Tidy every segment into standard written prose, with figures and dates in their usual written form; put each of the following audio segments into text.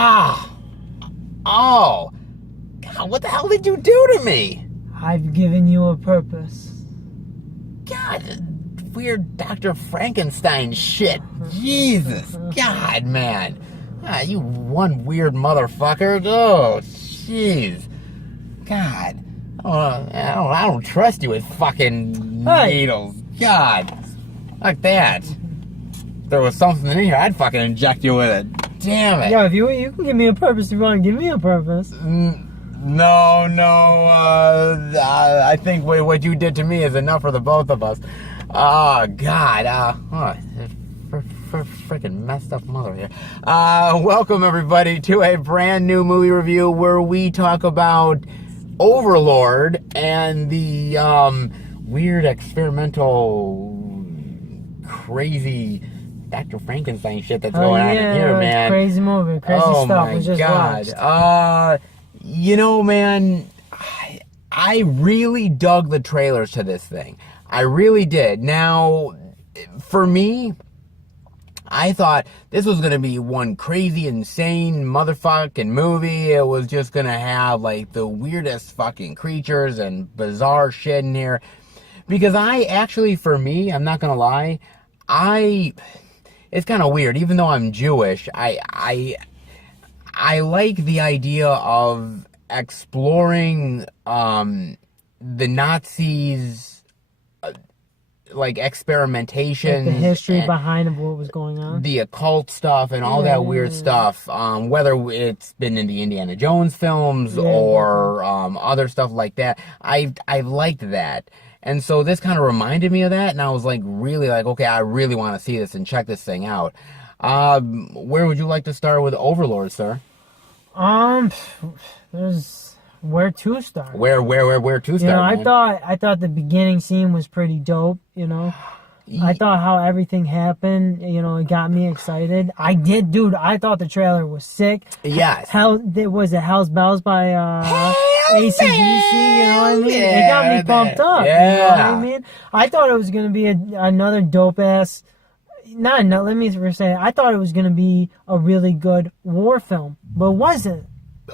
Ah! Oh! God, what the hell did you do to me? I've given you a purpose. God, weird Dr. Frankenstein shit. Jesus. God, man. Ah, you one weird motherfucker. Oh, jeez. God. I don't trust you with fucking needles. God. Like that. If there was something in here, I'd fucking inject you with it. Damn it. Yo, if you can give me a purpose if you want to give me a purpose. No. I think what you did to me is enough for the both of us. Oh, God. Freaking messed up mother here. Welcome, everybody, to a brand new movie review where we talk about Overlord and the weird experimental crazy Dr. Frankenstein shit that's going on in here, man. Crazy movie, crazy stuff. We just watched. You know, man, I really dug the trailers to this thing. I really did. Now, for me, I thought this was going to be one crazy, insane motherfucking movie. It was just going to have, like, the weirdest fucking creatures and bizarre shit in here. Because for me, I'm not going to lie, it's kind of weird. Even though I'm Jewish, I like the idea of exploring the Nazis' like experimentation, like the history behind what was going on, the occult stuff, and all that weird stuff. Whether it's been in the Indiana Jones films or other stuff like that, I've liked that. And so this kind of reminded me of that, and I was like, really like, okay, I really want to see this and check this thing out. Where would you like to start with Overlord, sir? There's where to start. Where to start? You know, I thought the beginning scene was pretty dope. You know, I thought how everything happened. You know, it got me excited. I thought the trailer was sick. Yes. Hell's Bells by AC/DC. You know what I mean? Yeah, it got me pumped up. Yeah. You know what I mean? I thought it was gonna be another dope ass. Let me say, I thought it was gonna be a really good war film, but it wasn't.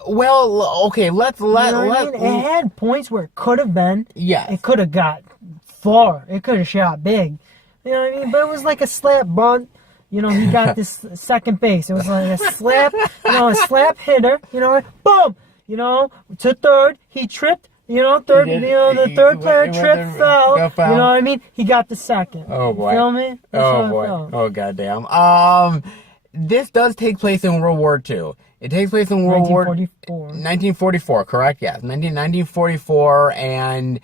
Well, okay, let's it had points where it could have been. Yes. It could have got far. It could have shot big. You know what I mean? But it was like a slap bunt. You know, he got this second base. It was like a slap, a slap hitter. You know, boom. You know, to third, he tripped. You know, the third player tripped, fell. You know what I mean? He got the second. Oh boy. You feel me? Oh boy. Oh goddamn. This does take place in World War II. It takes place in 1944, correct? Yes, 1944, and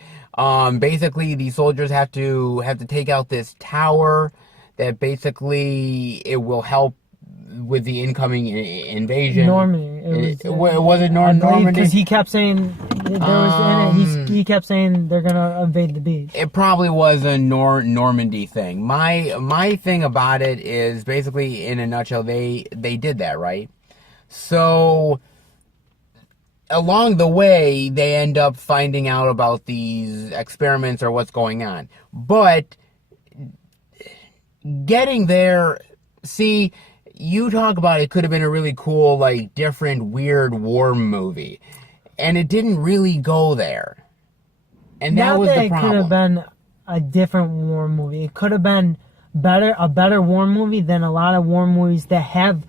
basically the soldiers have to take out this tower that basically it will help with the incoming invasion. Normandy. Was it Normandy? Because he kept saying he kept saying they're gonna invade the beach. It probably was a Normandy thing. My thing about it is basically, in a nutshell, they did that, right? So along the way, they end up finding out about these experiments or what's going on. But getting there, see, you talk about it could have been a really cool, like, different, weird war movie. And it didn't really go there. And that was the problem. It could have been a different war movie. It could have been a better war movie than a lot of war movies that have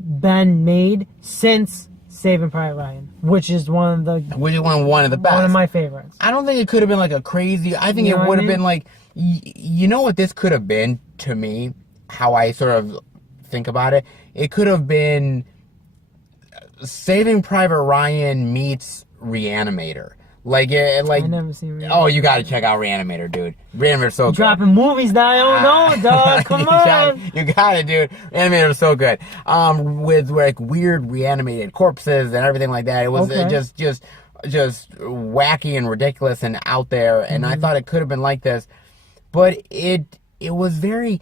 been made since Saving Private Ryan, which is one of the best. One of my favorites. I don't think it could have been like a crazy. I think it would have been like, you know what this could have been to me, how I sort of think about it. It could have been Saving Private Ryan meets Reanimator. Like I never seen Reanimator. Oh, you gotta check out Reanimator, dude. Reanimator's so good. Dropping movies that I don't know, dog. Come on. You got it, dude. Reanimator's so good. With like weird reanimated corpses and everything like that. It was just wacky and ridiculous and out there. And I thought it could have been like this, but it was very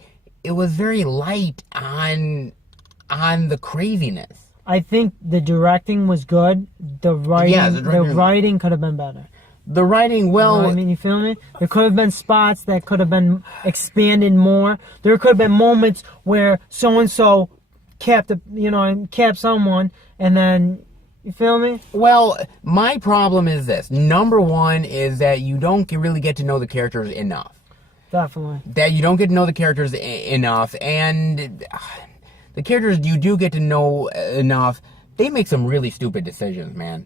light on the craziness. I think the directing was good. The writing could have been better. The writing, well... You know what I mean, you feel me? There could have been spots that could have been expanded more. There could have been moments where so-and-so cap someone, and then, you feel me? Well, my problem is this. Number one is that you don't really get to know the characters enough. Definitely. That you don't get to know the characters enough, and the characters you do get to know enough, they make some really stupid decisions, man,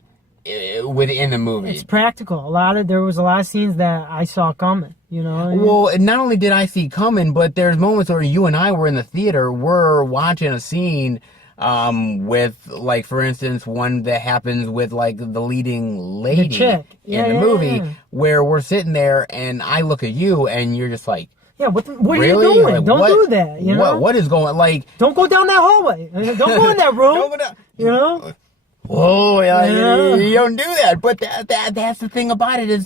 within the movie. It's practical. There was a lot of scenes that I saw coming, you know what I mean? Well, not only did I see coming, but there's moments where you and I were in the theater, we're watching a scene with, like, for instance, one that happens with, like, the leading lady The chick. in the movie, where we're sitting there and I look at you and you're just like, yeah, what really? are you doing? Like, Don't do that, you know? What is going, like... Don't go down that hallway. Don't go in that room. Don't go down. You know? Whoa, you don't do that. But that's the thing about it, is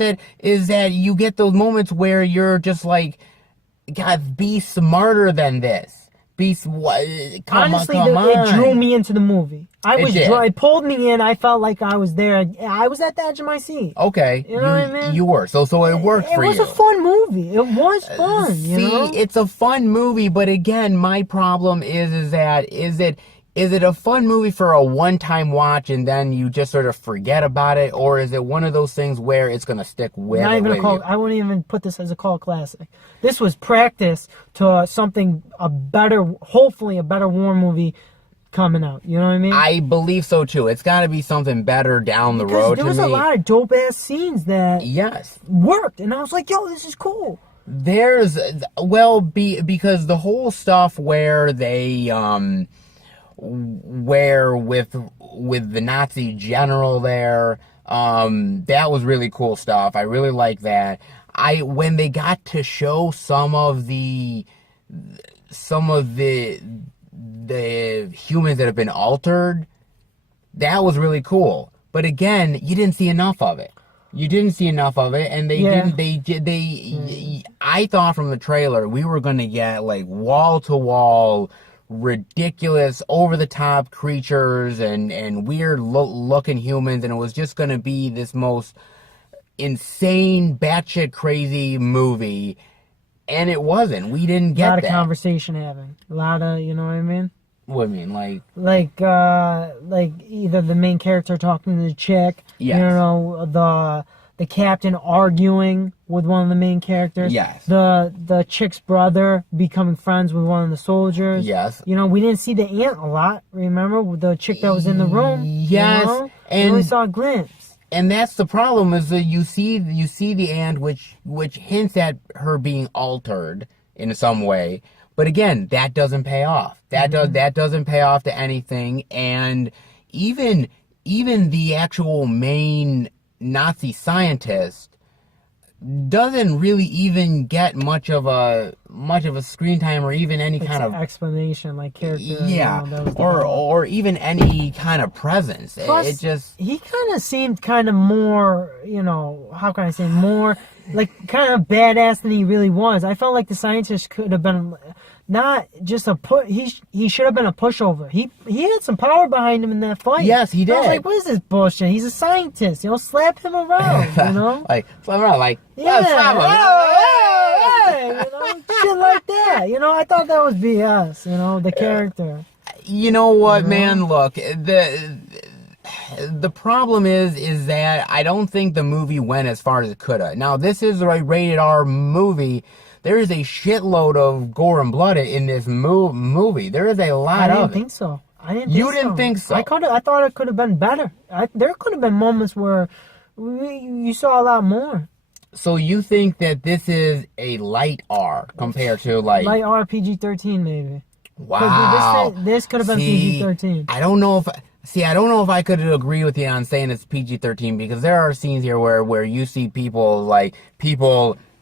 that you get those moments where you're just like, God, be smarter than this. Honestly, come on. it drew me into the movie. It pulled me in. I felt like I was there. I was at the edge of my seat. Okay, you know what I mean? You were. So it worked for you. It was a fun movie. It was fun. You know? It's a fun movie, but again, my problem is it a fun movie for a one-time watch and then you just sort of forget about it, or is it one of those things where it's gonna stick with? Not even I wouldn't even put this as a cult classic. This was practice to something hopefully a better war movie coming out. You know what I mean? I believe so too. It's got to be something better down the road. There was a lot of dope ass scenes that worked, and I was like, "Yo, this is cool." Because the whole stuff where they where with the Nazi general there, that was really cool stuff. I really like that. When they got to show some of the humans that have been altered, that was really cool. But again, you didn't see enough of it. And I thought from the trailer we were gonna get like wall to wall ridiculous, over-the-top creatures and weird looking humans, and it was just going to be this most insane, batshit crazy movie, and it wasn't. We didn't get that. A lot of conversation having. A lot of, you know what I mean? What do you mean? Like either the main character talking to the chick, yes. You know, the captain arguing with one of the main characters. Yes. The chick's brother becoming friends with one of the soldiers. Yes. You know, we didn't see the aunt a lot, remember? With the chick that was in the room. Yes. You know? And we only saw a glimpse. And that's the problem, is that you see the aunt, which hints at her being altered in some way. But again, that doesn't pay off. That doesn't pay off to anything. And even the actual main Nazi scientist doesn't really even get much of a screen time, or even any kind of explanation, like character. Yeah, or even any kind of presence. Plus, he kind of seemed kind of more, you know, how can I say, more like kind of badass than he really was. I felt like the scientist could have been not just he should have been a pushover. He had some power behind him in that fight. Yes, he did. I was like, what is this bullshit? He's a scientist. You know, slap him around. You know, like slap him around, like yeah, slap him. Hey, you know, shit like that. You know, I thought that was BS. You know, the character. You know what, man? Look, the problem is that I don't think the movie went as far as it could have. Now, this is a rated R movie. There is a shitload of gore and blood in this movie. There is a lot of it. I didn't think so. You didn't think so? I thought it could have been better. There could have been moments where you saw a lot more. So you think that this is a light R compared to like... Light R, PG-13 maybe. Wow. This could have been PG-13. I don't know if I could agree with you on saying it's PG-13, because there are scenes here where you see people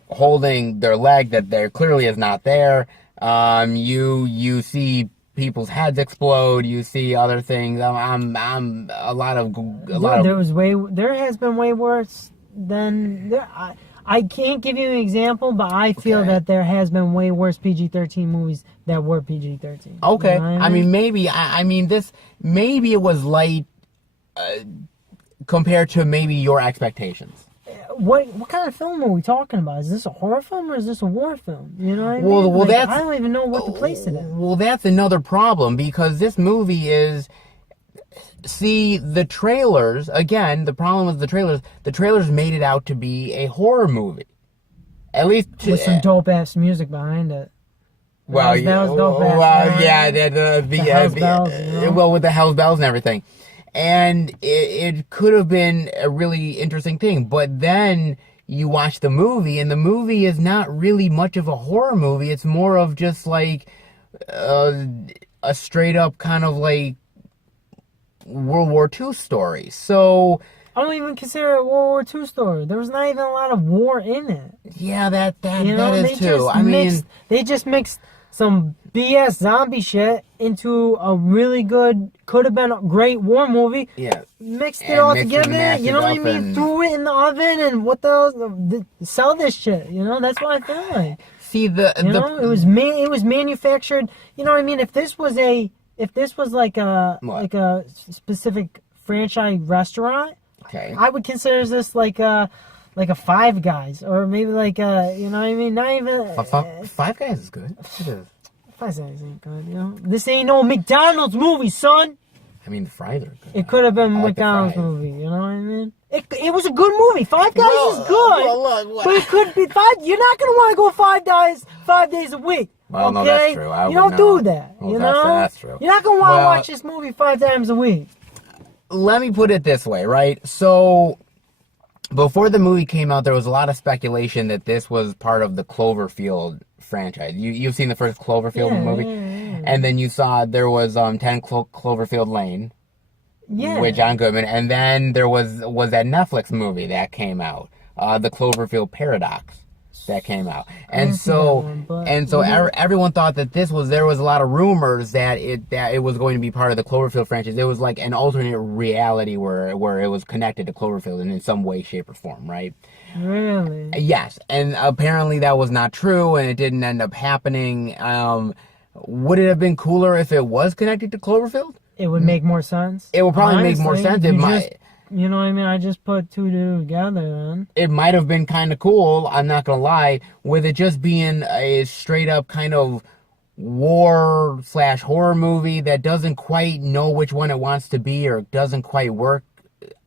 holding their leg that there clearly is not there. You see people's heads explode. You see other things. There has been way worse than there. I can't give you an example, but I feel that there has been way worse PG-13 movies that were PG-13. Okay, you know what I mean maybe maybe it was light compared to maybe your expectations. what kind of film are we talking about? Is this a horror film or is this a war film? You know what I mean? Well, Like, that's... I don't even know what to place it in. Well, that's another problem, because this movie is... See, the trailers, again, the problem with the trailers made it out to be a horror movie. At least... With some dope-ass music behind it. Well, that was dope ass. Well, yeah, the Hell's Bells, you know? well, with the Hell's Bells and everything. And it could have been a really interesting thing, but then you watch the movie, and the movie is not really much of a horror movie. It's more of just like a straight up kind of like World War II story. So I don't even consider it a World War II story. There was not even a lot of war in it. yeah, that You know, is too. They just mixed some BS zombie shit into a really good, could have been a great war movie. Yeah. Mixed it all together, mashed you know it what I up mean? and- Threw it in the oven and what the sell this shit, you know? That's what I feel like. See You know, it was manufactured, you know what I mean? If this was like a What? like a specific franchise restaurant, okay. I would consider this like a Five Guys, or maybe like a, you know what I mean? Not even Five Guys is good. It is. Five Guys ain't good, you know. This ain't no McDonald's movie, son. I mean, the fries are good. It could have been I like the McDonald's fries. movie, you know what I mean? It was a good movie. Five Guys is good, well, look, but it could be five. You're not gonna want to go 5 days a week. Well, okay? no, that's true. I You would don't know. do that. Well, you that's- know, that's true. You're not gonna want to Well- watch this movie 5 times a week. Let me put it this way, right? So, before the movie came out, there was a lot of speculation that this was part of the Cloverfield franchise. You've seen the first Cloverfield movie, and then you saw there was 10 Cloverfield Lane, Yeah. with John Goodman, and then there was that Netflix movie that came out, the Cloverfield Paradox, that came out, and didn't see that so one, but- everyone thought that there was a lot of rumors that it was going to be part of the Cloverfield franchise. It was like an alternate reality where it was connected to Cloverfield in some way, shape, or form, right? Really? Yes, and apparently that was not true, and it didn't end up happening. Would it have been cooler if it was connected to Cloverfield? It would make more sense. It would probably make more Honestly, sense. It might. You know what I mean? I just put two together then. It might have been kind of cool, I'm not gonna lie, with it just being a straight up kind of war/horror movie that doesn't quite know which one it wants to be, or doesn't quite work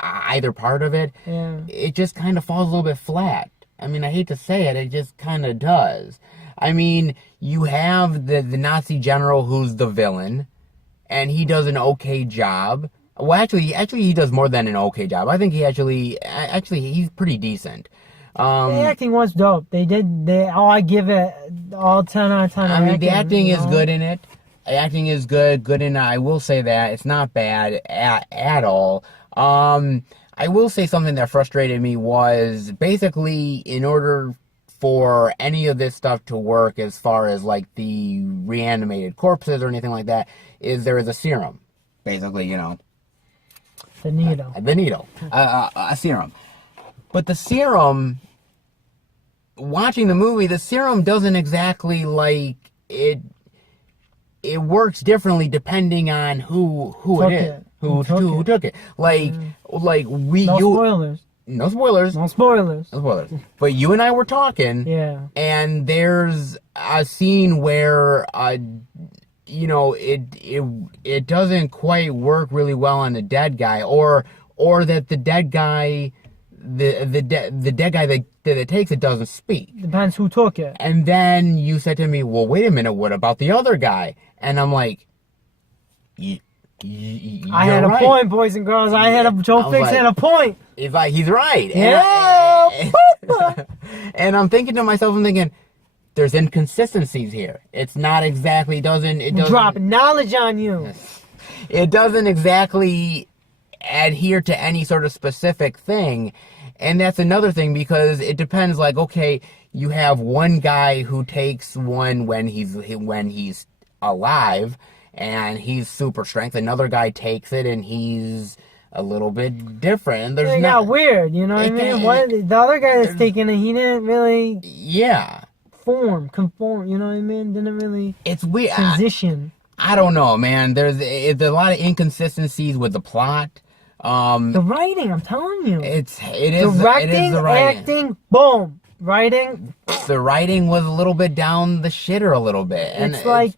either part of it. Yeah. It just kind of falls a little bit flat. I mean, I hate to say it, it just kind of does. I mean, you have the Nazi general who's the villain, and he does an okay job. Well, actually, he does more than an okay job. I think he's pretty decent. The acting was dope. I give it all 10 out of 10. I mean, the acting you is know? good in it. Acting is good in it. I will say that. It's not bad at all. I will say something that frustrated me was basically in order for any of this stuff to work as far as like the reanimated corpses or anything like that, is there is a serum. Basically, you know. The needle. The needle. A serum. But the serum, watching the movie, the serum doesn't exactly like it. It works differently depending on who Took it is. it. Who took it. Like we No you spoilers. no spoilers. No spoilers. No spoilers. But you and I were talking, Yeah. and there's a scene where you know, it doesn't quite work really well on the dead guy, or that the dead guy, the dead guy that it takes it doesn't speak. Depends who took it. And then you said to me, "Well, wait a minute, what about the other guy?" And I'm like, I had a point, boys and girls. Joe was Fix like- had a point. He's like, he's right. Yeah. And I'm thinking to myself, I'm thinking, there's inconsistencies here. It's not exactly, it doesn't Dropping knowledge on you. it doesn't exactly adhere to any sort of specific thing. And that's another thing, because it depends, like, okay, you have one guy who takes one when he's alive and he's super strength. Another guy takes it and he's a little bit different. There's It got weird, you know what I mean? The other guy that's taking it, he didn't really yeah. conform, you know what I mean? Didn't really It's weird. transition. I don't know, man. There's a lot of inconsistencies with the plot. The writing, I'm telling you. It is Directing, the writing. acting, boom. Writing. The writing was a little bit down the shitter a little bit. And It's like,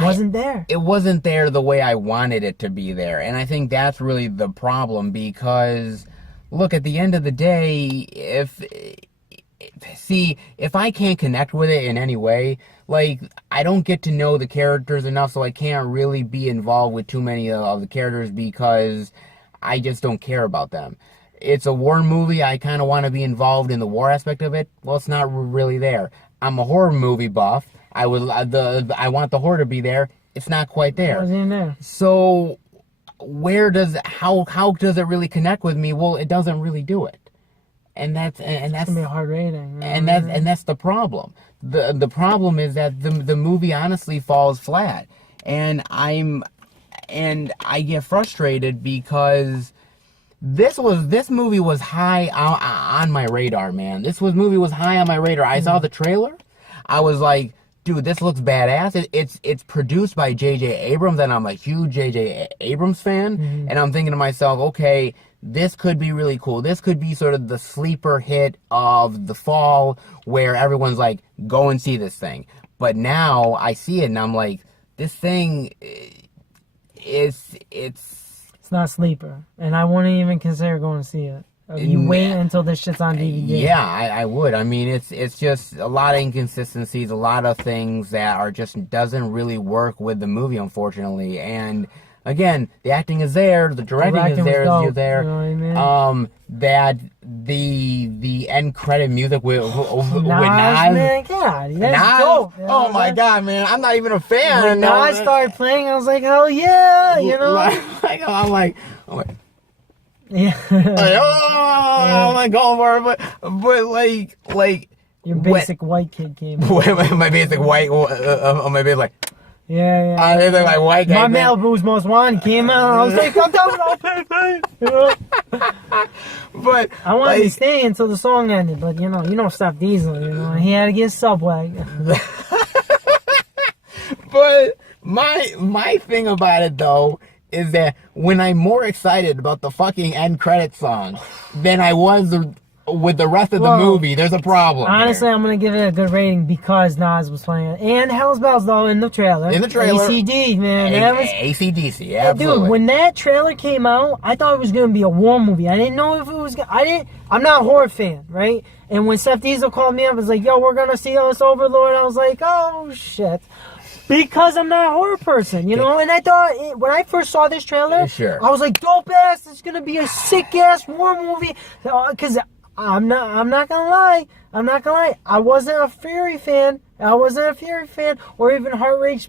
wasn't there. It wasn't there the way I wanted it to be there. And I think that's really the problem because, look, at the end of the day, if I can't connect with it in any way, like, I don't get to know the characters enough, so I can't really be involved with too many of the characters because I just don't care about them. It's a war movie. I kind of want to be involved in the war aspect of it. Well, it's not really there. I'm a horror movie buff. I want the horror to be there. It's not quite there. Wasn't there. So how does it really connect with me? Well, it doesn't really do it. And that's gonna be a hard rating. And that's the problem. The problem is that the movie honestly falls flat. And I get frustrated because this movie was high on my radar, man. Movie was high on my radar. I saw the trailer. I was like, dude, this looks badass. It's produced by J.J. Abrams, and I'm a huge J.J. Abrams fan. Mm-hmm. And I'm thinking to myself, okay, this could be really cool. This could be sort of the sleeper hit of the fall where everyone's like, go and see this thing. But now I see it, and I'm like, this thing It's not sleeper, and I wouldn't even consider going to see it. You wait until this shit's on DVD. Yeah, I would. I mean, it's just a lot of inconsistencies, a lot of things that are just doesn't really work with the movie, unfortunately. And again, the acting is there, the directing is there, dope, you there. You know what I mean? That the end credit music with Nas, man, God, that's dope. Oh my God, man, I'm not even a fan. When Nas started playing, I was like, hell yeah, you know. I'm like. Yeah. I'm like going for it, but like your basic white kid came. My basic white, my basic like. Yeah. I think like white guy. My Malibu's Most Wanted came out. I was like, I'm done with all pay. You know. But I wanted to stay until the song ended, but you know, Steph Diesel. You know, he had to get Subway. But my thing about it though is that when I'm more excited about the fucking end credit song than I was with the rest of the movie, there's a problem. Honestly, I'm gonna give it a good rating because Nas was playing it, and Hell's Bells though in the trailer. ACD, man, ACDC, absolutely. Dude, when that trailer came out, I thought it was gonna be a war movie. I didn't know if it was. I'm not a horror fan, right? And when Seth Diesel called me up, I was like, "Yo, we're gonna see this Overlord." I was like, "Oh shit." Because I'm not a horror person, you know? And I thought, when I first saw this trailer, I was like, dope ass, it's gonna be a sick ass war movie. Because I'm not gonna lie, I wasn't a Fury fan. Or even Heart Rage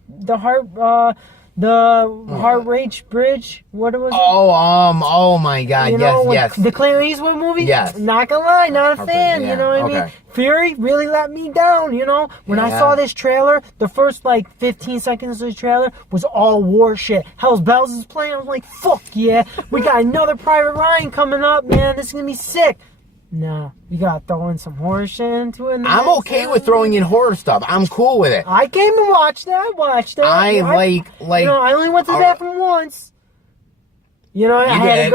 Bridge. What was it? Oh my God, you know, yes. The Clint Eastwood movie? Yes. Not gonna lie, not a fan, you know what I mean? Fury really let me down, you know? When I saw this trailer, the first 15 seconds of the trailer was all war shit. Hell's Bells is playing, I was like, fuck yeah, we got another Private Ryan coming up, man, this is gonna be sick. Nah, you gotta throw in some horror shit into it. I'm okay with throwing in horror stuff. I'm cool with it. I came and watched it. I watched it. I like. You know, I only went to the bathroom once. You know, I had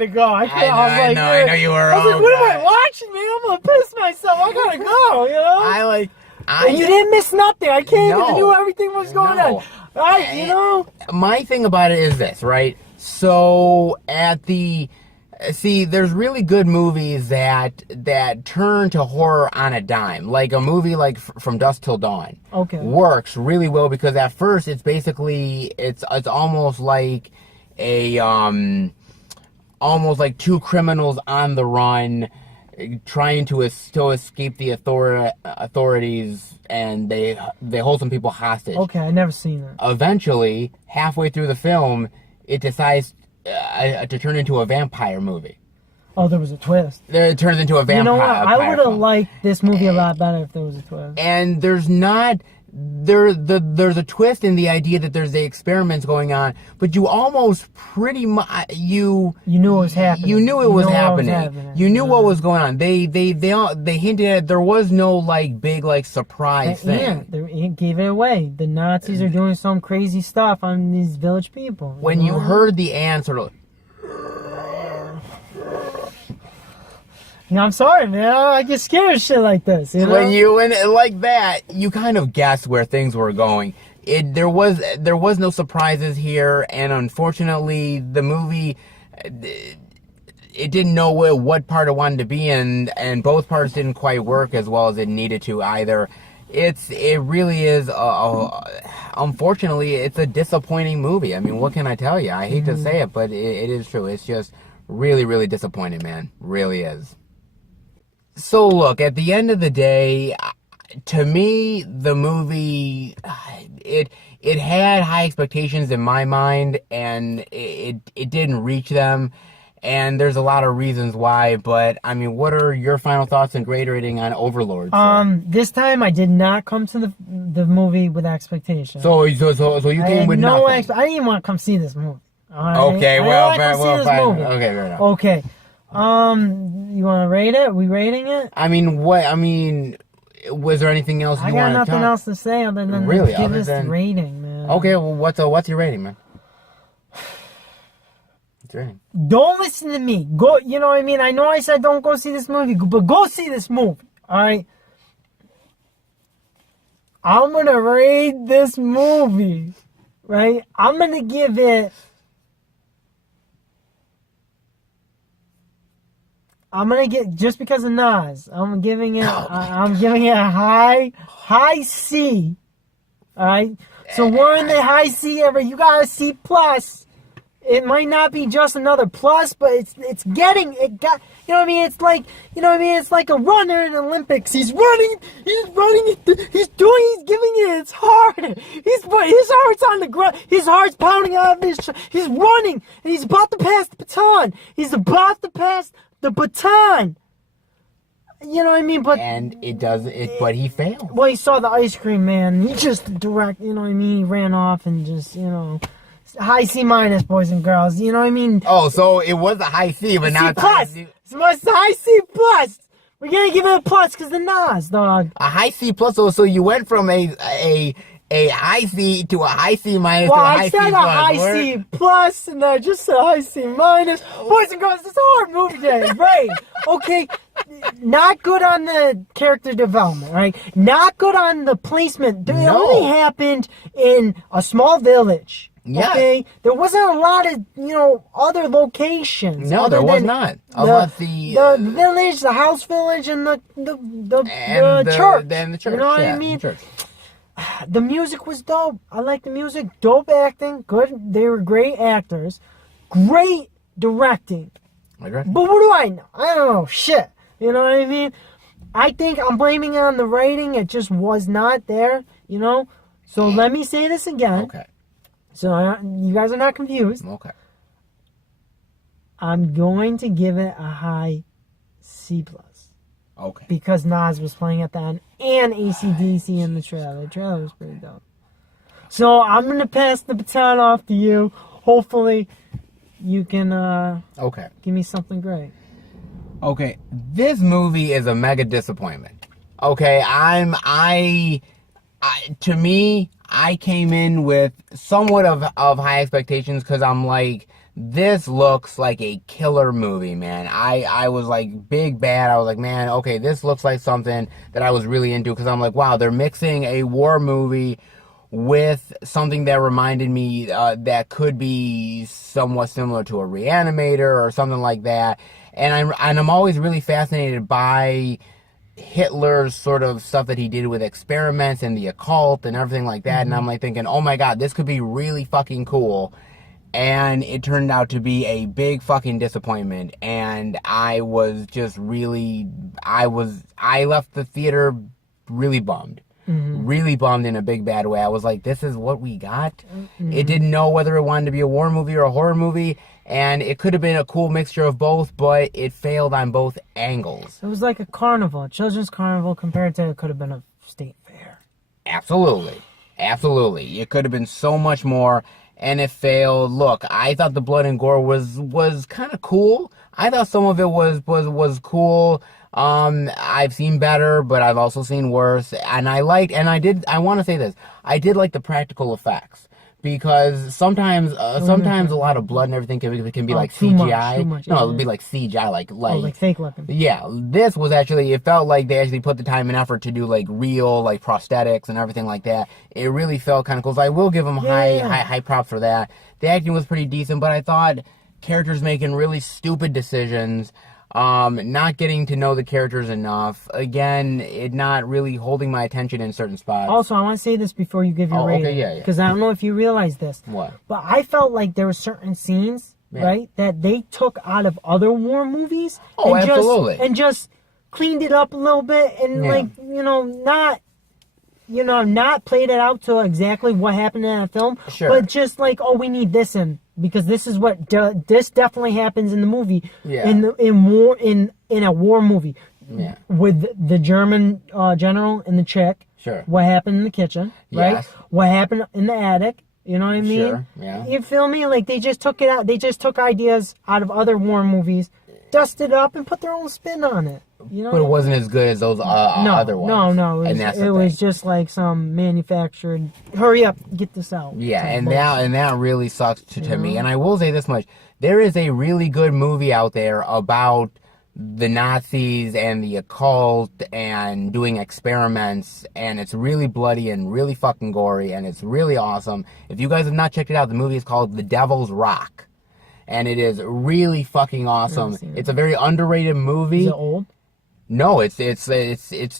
to go. I know you were. I was like, what am I watching, man? I'm gonna piss myself. I gotta go. You know. And you didn't miss nothing. I came and knew everything was going on. Right, you know. My thing about it is this, right? So there's really good movies that turn to horror on a dime. Like a movie like From Dusk Till Dawn. Okay. Works really well because at first it's basically it's almost like almost like two criminals on the run trying to escape the authorities, and they hold some people hostage. Okay, I never seen that. Eventually, halfway through the film, it decides to turn into a vampire movie. Oh, there was a twist. It turns into a vampire. You know what? I would have liked this movie a lot better if there was a twist. And there's not. There's a twist in the idea that there's the experiments going on, but you almost pretty much you knew it was happening. You knew it was happening. You knew what was going on. They hinted at there was no big surprise thing. Yeah, they gave it away. The Nazis are doing some crazy stuff on these village people. When you heard the answer, I'm sorry, man. I get scared of shit like this. You know? when like that, you kind of guessed where things were going. There was no surprises here, and unfortunately, the movie it didn't know what part it wanted to be in, and both parts didn't quite work as well as it needed to either. It really is. Unfortunately, it's a disappointing movie. I mean, what can I tell you? I hate to say it, but it is true. It's just really, really disappointing, man. Really is. So look, at the end of the day, to me, the movie, it had high expectations in my mind, and it didn't reach them. And there's a lot of reasons why, but I mean, what are your final thoughts and grade rating on Overlord? This time I did not come to the movie with expectations. So you came with nothing. I didn't even want to come see this movie. Right? Okay, well, fine. Okay, fair enough. Okay. You want to rate it? Are we rating it? I mean, was there anything else you want to I got nothing else to say other than give this rating, man. Okay, well, what's your rating, man? Don't listen to me. Go. You know what I mean? I know I said don't go see this movie, but go see this movie. All right. I'm gonna rate this movie. Right. I'm gonna give it. I'm gonna get just because of Nas. I'm giving it. I'm giving it a high C. All right. So we're in the high C area. You got a C plus. It might not be just another plus, but it's getting it got. You know what I mean? It's like It's like a runner in the Olympics. He's running. He's giving it its heart. His heart's on the ground. His heart's pounding out of his. He's running, and he's about to pass the baton. He's about to pass the baton. You know what I mean? But but he failed. Well, he saw the ice cream man. He just You know what I mean? He ran off and just high C minus, boys and girls. You know what I mean? Oh, so it was a high C, but now it's plus. It's a high C plus. We're gonna give it a plus because the Nas, dog. A high C plus. So you went from a high C to a high C minus to a high C plus. Well, I said a high C plus, and I just said high C minus. Boys and girls, it's a hard movie day, right? Okay. Not good on the character development, right? Not good on the placement. It only happened in a small village. Yeah. Okay, there wasn't a lot of other locations. No, there was not. The village, the house village, and the church. And the church. You know what I mean? The music was dope. I like the music. Dope acting. Good. They were great actors. Great directing. But what do I know? I don't know shit. You know what I mean? I think I'm blaming it on the writing. It just was not there. So let me say this again. Okay. So you guys are not confused. Okay. I'm going to give it a high C plus. Okay. Because Nas was playing at the end and AC/DC in the trailer. The trailer was pretty dope. So I'm going to pass the baton off to you. Hopefully you can give me something great. Okay. This movie is a mega disappointment. Okay. To me, I came in with somewhat of high expectations because I'm like, this looks like a killer movie, man. I was like, big bad. I was like, man, okay, this looks like something that I was really into because I'm like, wow, they're mixing a war movie with something that reminded me that could be somewhat similar to a Reanimator or something like that. And I'm always really fascinated by Hitler's sort of stuff that he did with experiments and the occult and everything like that. And I'm like thinking, oh my God, this could be really fucking cool. And it turned out to be a big fucking disappointment. And I was just really, I left the theater really bummed. Really bummed in a big bad way. I was like, this is what we got? It didn't know whether it wanted to be a war movie or a horror movie. And it could have been a cool mixture of both, but it failed on both angles. It was like a carnival, a children's carnival compared to it could have been a state fair. Absolutely. Absolutely. It could have been so much more, and it failed. Look, I thought the blood and gore was kind of cool. I thought some of it was cool. I've seen better, but I've also seen worse. And I want to say this. I did like the practical effects. because sometimes a lot of blood and everything can be like CGI. Too much, no, yeah. it would be like CGI, like fake looking. Yeah, this was actually, it felt like they actually put the time and effort to do like real like prosthetics and everything like that. It really felt kind of cool. So I will give them high props for that. The acting was pretty decent, but I thought characters making really stupid decisions. Not getting to know the characters enough. Again, it not really holding my attention in certain spots. Also, I want to say this before you give your rating. Okay, yeah. Because I don't know if you realize this. What? But I felt like there were certain scenes, right, that they took out of other war movies. Oh, absolutely. And just cleaned it up a little bit and, not played it out to exactly what happened in that film. Sure. But just like, oh, we need this in. Because this is what this definitely happens in the movie. Yeah. In a war movie. Yeah. With the German general and the chick. Sure. What happened in the kitchen, right? Yes. What happened in the attic? You know what I mean? Sure. Yeah. You feel me? Like they just took it out. They just took ideas out of other war movies, dusted it up, and put their own spin on it. You know? But it wasn't as good as those other ones. No. It was just like some manufactured. Hurry up, get this out. Yeah, and that really sucks to me. And I will say this much: there is a really good movie out there about the Nazis and the occult and doing experiments, and it's really bloody and really fucking gory, and it's really awesome. If you guys have not checked it out, the movie is called The Devil's Rock, and it is really fucking awesome. It's a very underrated movie. Is it old? No, it's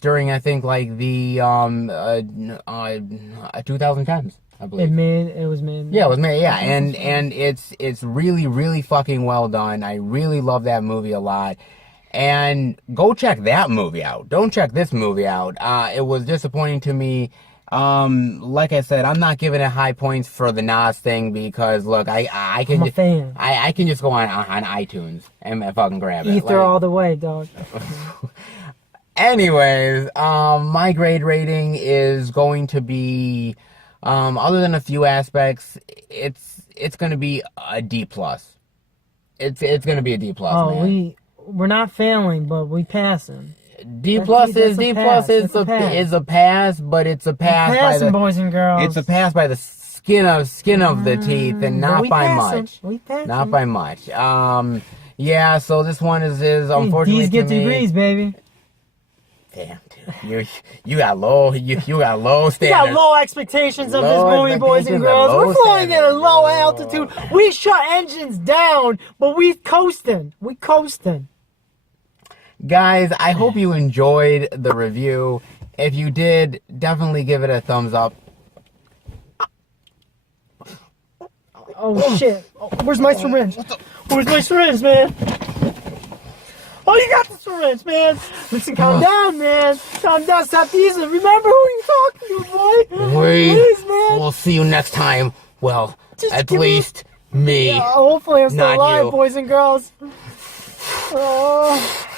during, I think, like the 2010s, I believe. It was made. Yeah, it was made. Yeah, and it's really, really fucking well done. I really love that movie a lot. And go check that movie out. Don't check this movie out. It was disappointing to me. Like I said, I'm not giving it high points for the Nas thing because look, I'm a fan. I can just go on iTunes and fucking grab it. Ether all the way, dog. Anyways, my grade rating is going to be, other than a few aspects, it's going to be a D plus. It's going to be a D plus. Oh, man. We're not failing, but we passing. D plus is a pass, but it's a pass by the boys and girls. It's a pass by the skin of the teeth, and not by much. Not by much. Yeah. So this one is unfortunately D's get degrees, baby. Damn, dude. You got low standards. You got low expectations of this movie, boys and girls. We're flying at a low altitude. We shut engines down, but we coasting. Guys, I hope you enjoyed the review. If you did, definitely give it a thumbs up. Oh shit. Where's my syringe? Where's my syringe, man? Oh, you got the syringe, man. Listen, calm down, man. Calm down, stop teasing. Remember who you talking to, boy. Please, man. We'll see you next time. Well, at least me. Yeah, hopefully I'm still not alive, you. boys and girls. Oh.